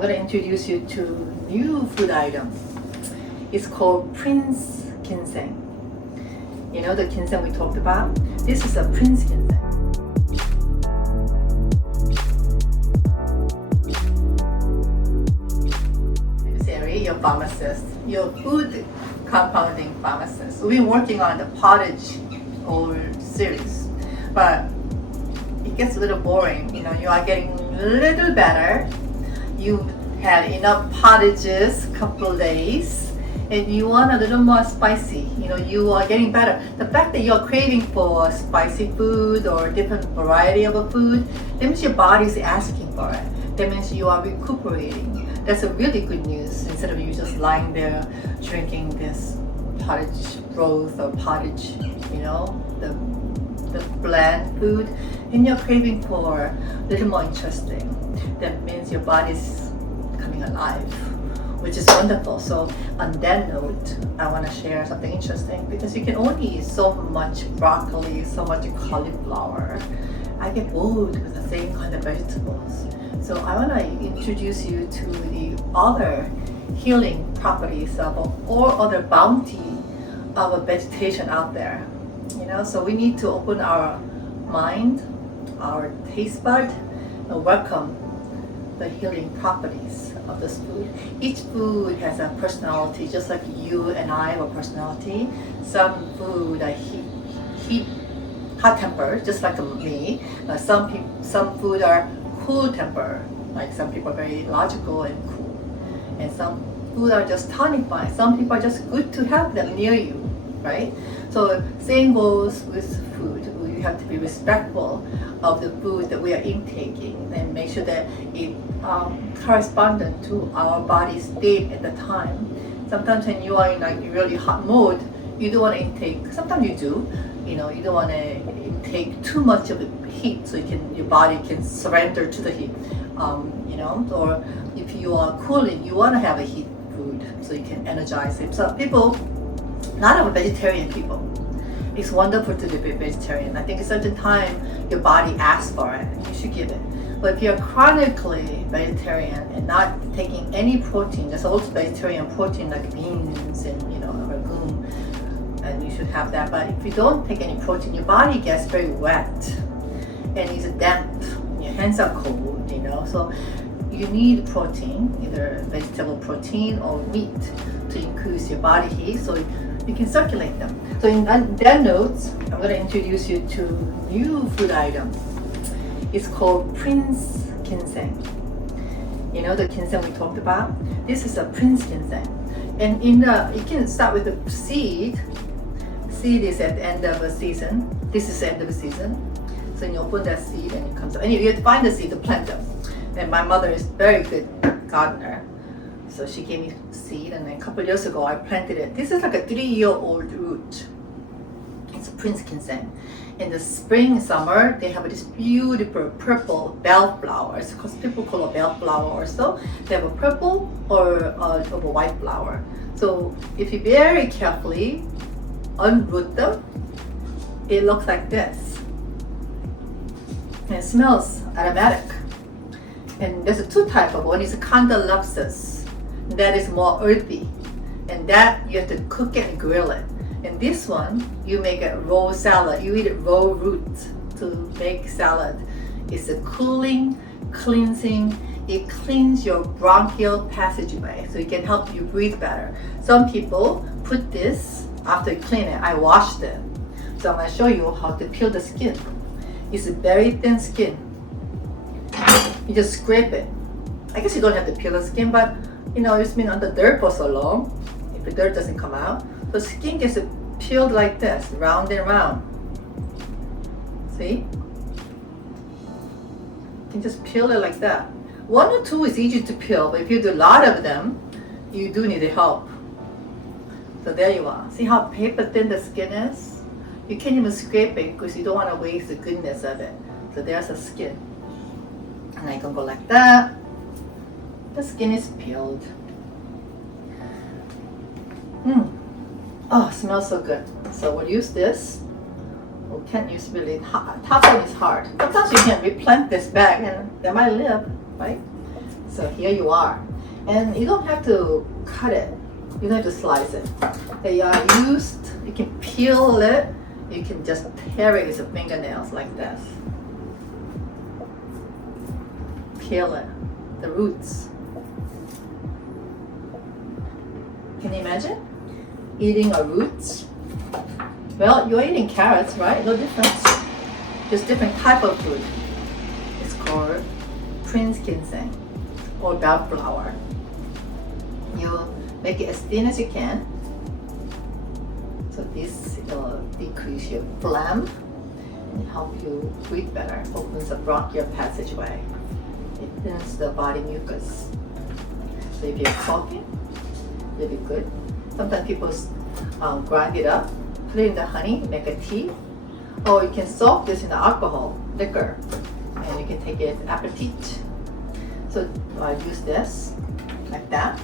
I'm going to introduce you to new food item. It's called Prince Ginseng. You know the ginseng we talked about? This is a Prince Ginseng. This area, your pharmacist, your food compounding pharmacist. We've been working on the pottage old series, but it gets a little boring. You know, you are getting a little better. You've had enough pottages, couple days, and you want a little more spicy. You know, you are getting better. The fact that you're craving for spicy food or different variety of a food, that means your body is asking for it. That means you are recuperating. That's a really good news, instead of you just lying there drinking this pottage broth or pottage, you know, the bland food, and you're craving for a little more interesting. That means your body's coming alive, which is wonderful. So on that note, I want to share something interesting, because you can only eat so much broccoli, so much cauliflower. I get bored with the same kind of vegetables. So I want to introduce you to the other healing properties of all other bounty of a vegetation out there. You know, so we need to open our mind, our taste bud, and welcome the healing properties of this food. Each food has a personality, just like you and I have a personality. Some food are hot tempered, just like me. Some food are cool tempered, like some people are very logical and cool. And some food are just tonifying. Some people are just good to have them near you, right? So same goes with food. We have to be respectful of the food that we are intaking and make sure that it corresponds to our body state at the time. Sometimes when you are in like a really hot mood, you don't want to intake. Sometimes you do. You know, you don't want to intake too much of the heat, so your body can surrender to the heat. You know, or if you are cooling, you want to have a heat food so you can energize it. So people, not of vegetarian people, it's wonderful to be vegetarian. I think at a certain time your body asks for it, you should give it. But if you're chronically vegetarian and not taking any protein, there's also vegetarian protein like beans and, you know, legume, and you should have that. But if you don't take any protein, your body gets very wet and it's damp. Your hands are cold, you know. So you need protein, either vegetable protein or meat, to increase your body heat, so you can circulate them. So in that note, I'm going to introduce you to new food item. It's called Prince Ginseng. You know the ginseng we talked about? This is a Prince Ginseng. And you can start with the seed. Seed is at the end of a season. This is the end of the season. So you open that seed and it comes up. And you have to find the seed to plant them. And my mother is very good gardener. So she gave me seed, and then a couple of years ago I planted it. This is like a 3-year-old root. It's a Prince Ginseng. In the spring, summer, they have this beautiful purple bellflowers, because people call it bellflower also. They have a purple or a white flower. So if you very carefully unroot them, it looks like this. And it smells aromatic. And there's two types of one is Candelopsis. That is more earthy, and that you have to cook it and grill it. And this one, you make a raw salad. You eat it raw root to make salad. It's a cooling, cleansing. It cleans your bronchial passageway, so it can help you breathe better. Some people put this after you clean it. I washed it, so I'm going to show you how to peel the skin. It's a very thin skin. You just scrape it. I guess you don't have to peel the skin, but you know, it's been on the dirt for so long. If the dirt doesn't come out, the skin gets peeled like this, round and round. See? You can just peel it like that. 1 or 2 is easy to peel, but if you do a lot of them, you do need help. So there you are. See how paper thin the skin is? You can't even scrape it because you don't want to waste the goodness of it. So there's the skin. And I can go like that. The skin is peeled. Oh, it smells so good. So we'll use this. We can't use really top one is hard. Sometimes you can replant this back and they might live, right? So So here you are. And you don't have to cut it. You don't have to slice it. They are used, you can peel it, you can just tear it with your fingernails like this. Peel it, the roots. Can you imagine eating a root? Well, you're eating carrots, right? No difference. Just different type of food. It's called prince ginseng or bellflower. You make it as thin as you can. So this will decrease your phlegm and help you breathe better. Opens the bronchial passageway. It thins the body mucus. So if you're coughing, it'll be good. Sometimes people grind it up, put it in the honey, make a tea. Or you can soak this in the alcohol, liquor, and you can take it as aperitif. So I use this like that.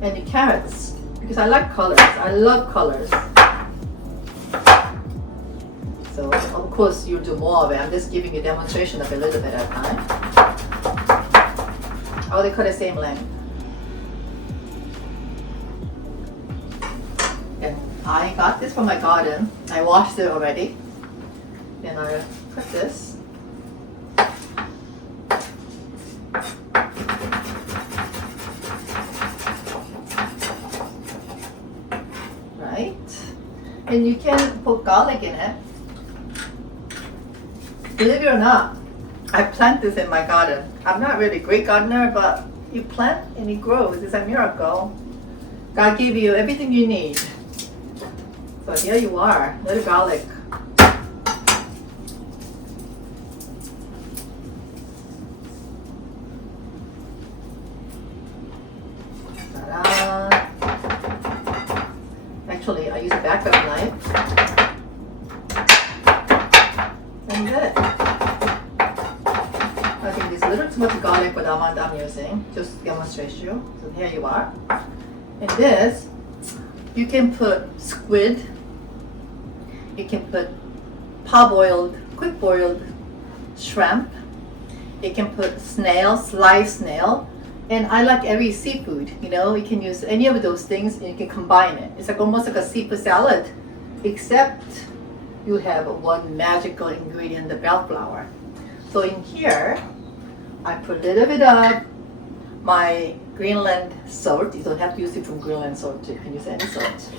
And the carrots, because I like colors. I love colors. So of course you'll do more of it. I'm just giving you a demonstration of a little bit at a time. Oh, they cut the same length. And I got this from my garden. I washed it already. Then I cut this. And you can put garlic in it. Believe it or not, I plant this in my garden. I'm not really a great gardener, but you plant and it grows. It's a miracle. God gave you everything you need. So here you are, little garlic. Ta-da. Actually, I use a backup knife. And good. I think there's a little too much garlic for the amount I'm using. Just to demonstrate you. So here you are. And this, you can put squid. You can put parboiled, quick boiled shrimp. You can put snail, sliced snail. And I like every seafood, you know, you can use any of those things and you can combine it. It's like almost like a seafood salad, except you have one magical ingredient, the bellflower. So in here, I put a little bit of my Greenland salt. You don't have to use it from Greenland salt, you can use any salt.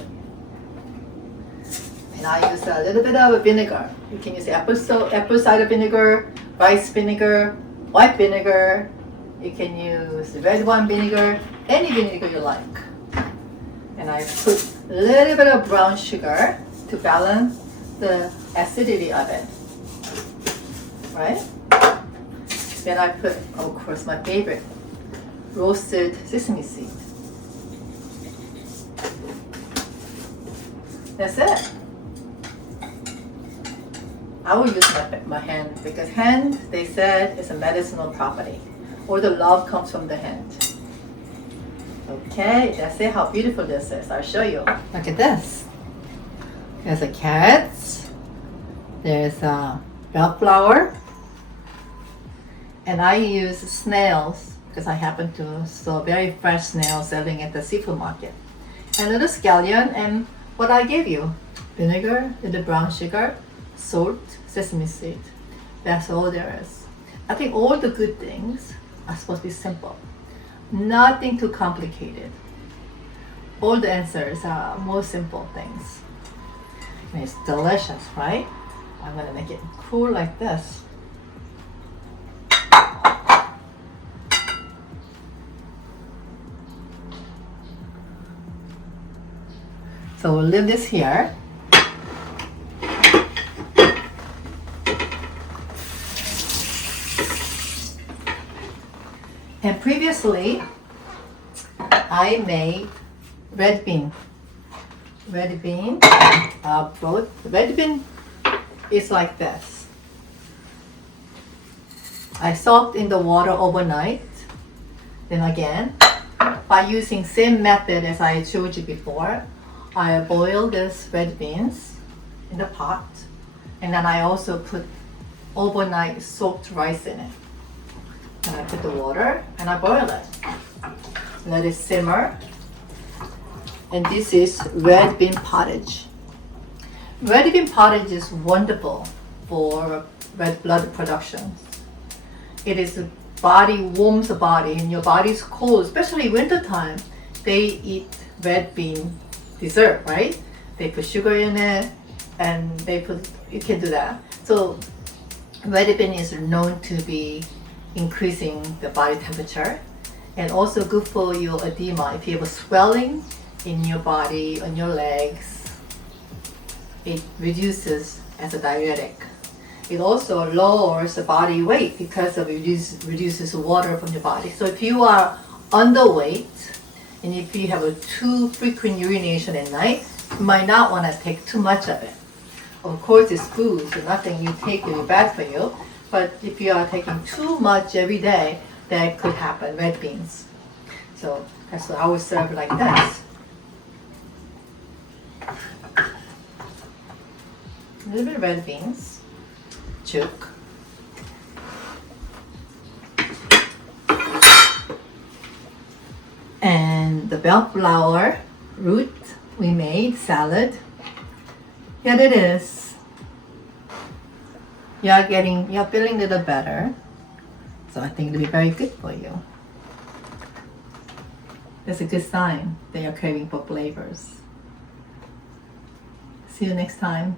And I use a little bit of vinegar. You can use apple cider vinegar, rice vinegar, white vinegar. You can use red wine vinegar, any vinegar you like. And I put a little bit of brown sugar to balance the acidity of it. Right? Then I put, of course, my favorite, roasted sesame seed. That's it. I will use my hand because hand, they said, is a medicinal property. Or the love comes from the hand. Okay, that's it. How beautiful this is. I'll show you. Look at this. There's a carrots. There's a bellflower. And I use snails because I happen to saw very fresh snails selling at the seafood market. And a little scallion and what I gave you. Vinegar, little brown sugar, salt, sesame seed. That's all there is. I think all the good things are supposed to be simple. Nothing too complicated. All the answers are more simple things. And it's delicious, right? I'm gonna make it cool like this. So we'll leave this here. And previously, I made red bean. Red bean broth. Red bean is like this. I soaked in the water overnight. Then again, by using same method as I showed you before, I boiled these red beans in the pot. And then I also put overnight soaked rice in it. And I put the water and I boil it. Let it simmer. And this is red bean pottage. Red bean pottage is wonderful for red blood production. It is body warms the body, and your body's cold, especially winter time. They eat red bean dessert, right? They put sugar in it, and you can do that. So red bean is known to be increasing the body temperature, and also good for your edema. If you have a swelling in your body, on your legs, it reduces as a diuretic. It also lowers the body weight because of reduces water from your body. So if you are underweight and if you have a too frequent urination at night, you might not want to take too much of it. Of course, it's food, so nothing you take will be bad for you. But if you are taking too much every day, that could happen. Red beans. So that's what I would serve like this. A little bit of red beans. Chook. And the bellflower root we made salad. Here it is. You're feeling a little better. So I think it'll be very good for you. That's a good sign that you're craving for flavors. See you next time.